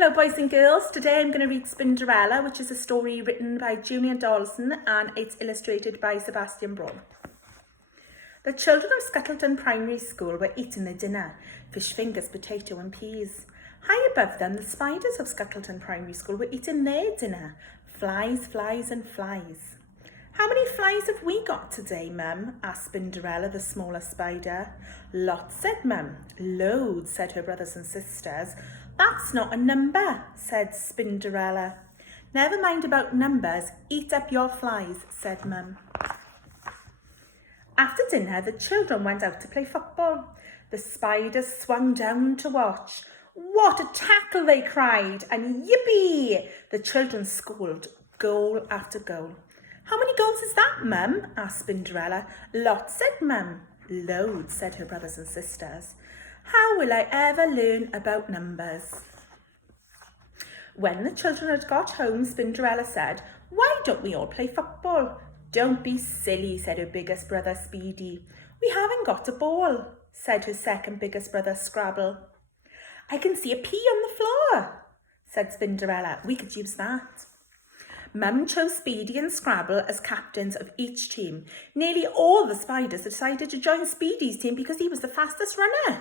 Hello boys and girls, today I'm going to read Spinderella, which is a story written by Julian Dawson and it's illustrated by Sebastian Braun. The children of Scuttleton Primary School were eating their dinner, fish fingers, potato and peas. High above them, the spiders of Scuttleton Primary School were eating their dinner, flies, flies and flies. How many flies have we got today, Mum? Asked Spinderella, the smaller spider. Lots, said Mum. Loads, said her brothers and sisters. That's not a number, said Spinderella. Never mind about numbers, eat up your flies, said Mum. After dinner, the children went out to play football. The spiders swung down to watch. What a tackle, they cried, and yippee! The children scored goal after goal. How many goals is that, Mum? Asked Spinderella. Lots, said Mum. Loads, said her brothers and sisters. How will I ever learn about numbers? When the children had got home, Spinderella said, Why don't we all play football? Don't be silly, said her biggest brother, Speedy. We haven't got a ball, said her second biggest brother, Scrabble. I can see a pea on the floor, said Spinderella. We could use that. Mum chose Speedy and Scrabble as captains of each team. Nearly all the spiders decided to join Speedy's team because he was the fastest runner.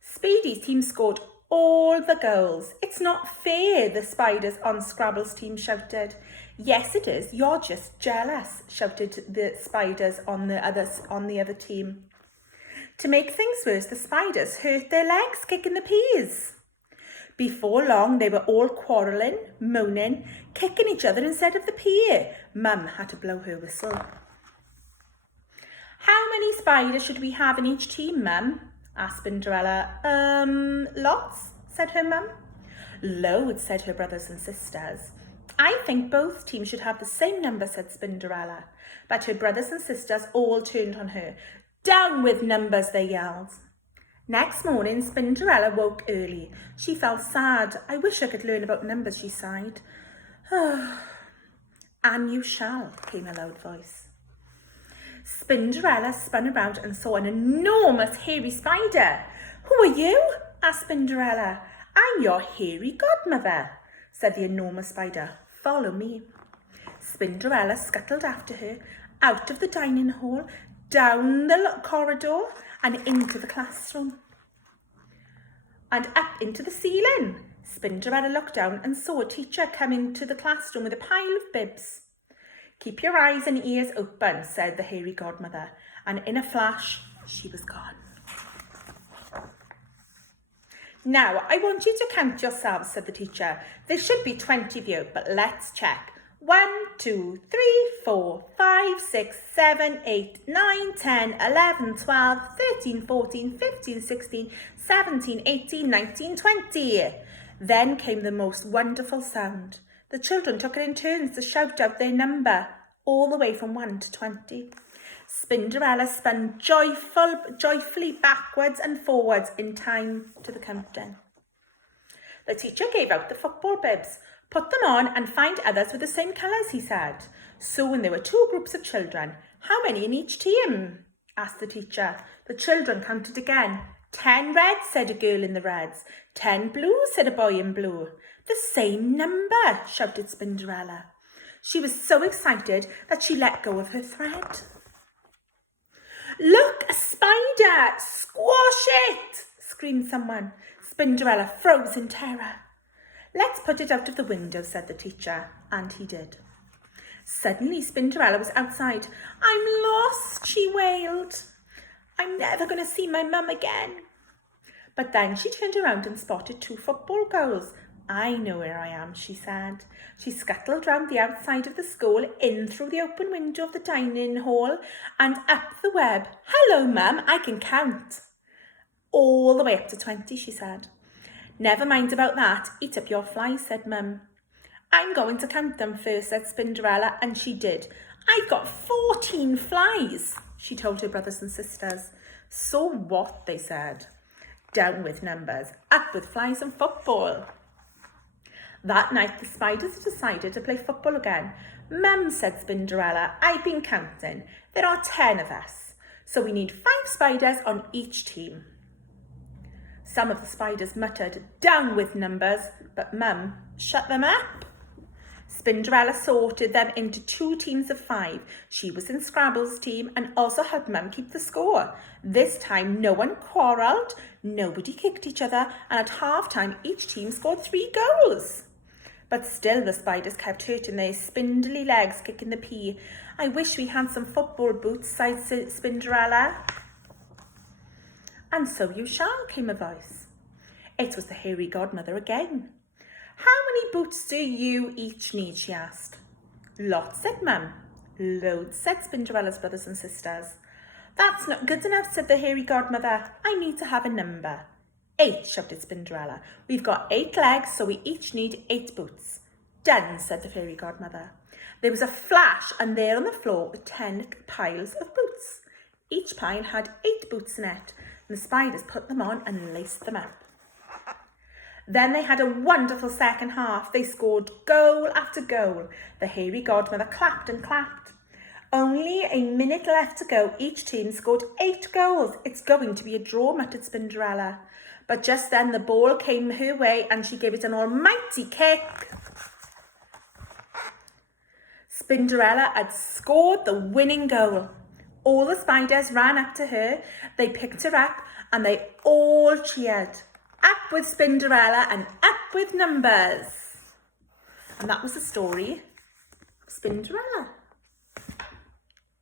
Speedy's team scored all the goals. It's not fair, the spiders on Scrabble's team shouted. Yes, it is. You're just jealous, shouted the spiders on the other team. To make things worse, the spiders hurt their legs kicking the peas. Before long, they were all quarrelling, moaning, kicking each other instead of the pea. Mum had to blow her whistle. How many spiders should we have in each team, Mum? Asked Spinderella. Lots, said her mum. Loads, said her brothers and sisters. I think both teams should have the same number, said Spinderella. But her brothers and sisters all turned on her. Down with numbers, they yelled. Next morning, Spinderella woke early. She felt sad. I wish I could learn about numbers, she sighed. And you shall, came a loud voice. Spinderella spun around and saw an enormous hairy spider. Who are you? Asked Spinderella. I'm your hairy godmother, said the enormous spider. Follow me. Spinderella scuttled after her, out of the dining hall, down the corridor and into the classroom. And up into the ceiling. Spinderella looked down and saw a teacher come into the classroom with a pile of bibs. Keep your eyes and ears open, said the hairy godmother, and in a flash, she was gone. Now, I want you to count yourselves, said the teacher. There should be 20 of you, but let's check. 1, 2, 3, 4, 5, 6, 7, 8, 9, 10, 11, 12, 13, 14, 15, 16, 17, 18, 19, 20. Then came the most wonderful sound. The children took it in turns to shout out their number, all the way from 1 to 20. Spinderella spun joyfully backwards and forwards in time to the countdown. The teacher gave out the football bibs. Put them on and find others with the same colours, he said. Soon there were 2 groups of children. How many in each team? Asked the teacher. The children counted again. 10 reds, said a girl in the reds. 10 blues, said a boy in blue. The same number, shouted Spinderella. She was so excited that she let go of her thread. Look, a spider! Squash it! Screamed someone. Spinderella froze in terror. Let's put it out of the window, said the teacher, and he did. Suddenly, Spinderella was outside. I'm lost, she wailed. I'm never going to see my mum again. But then she turned around and spotted 2 football goals. I know where I am, she said. She scuttled round the outside of the school, in through the open window of the dining hall, and up the web. Hello, Mum, I can count. All the way up to 20, she said. Never mind about that. Eat up your flies, said Mum. I'm going to count them first, said Spinderella, and she did. I've got 14 flies, she told her brothers and sisters. So what, they said. Down with numbers, up with flies and football. That night, the spiders decided to play football again. Mum, said Spinderella, I've been counting. There are 10 of us, so we need 5 spiders on each team. Some of the spiders muttered, "Down with numbers," but Mum shut them up. Spinderella sorted them into 2 teams of 5. She was in Scrabble's team and also helped Mum keep the score. This time no one quarrelled, nobody kicked each other, and at half-time each team scored 3 goals. But still the spiders kept hurting their spindly legs kicking the pea. "I wish we had some football boots," sighed Spinderella. "And so you shall," came a voice. It was the hairy godmother again. "How many boots do you each need?" she asked. "Lots," said Mum. "Loads," said Spinderella's brothers and sisters. "That's not good enough," said the hairy godmother. "I need to have a number." 8, shouted Spinderella. "We've got 8 legs, so we each need 8 boots." "Done," said the fairy godmother. There was a flash, and there on the floor were 10 piles of boots. Each pile had 8 boots in it, and the spiders put them on and laced them up. Then they had a wonderful second half. They scored goal after goal. The hairy godmother clapped and clapped. "Only a minute left to go. Each team scored 8 goals. It's going to be a draw," muttered Spinderella. But just then the ball came her way and she gave it an almighty kick. Spinderella had scored the winning goal. All the spiders ran up to her. They picked her up and they all cheered. Up with Spinderella and up with numbers. And that was the story of Spinderella.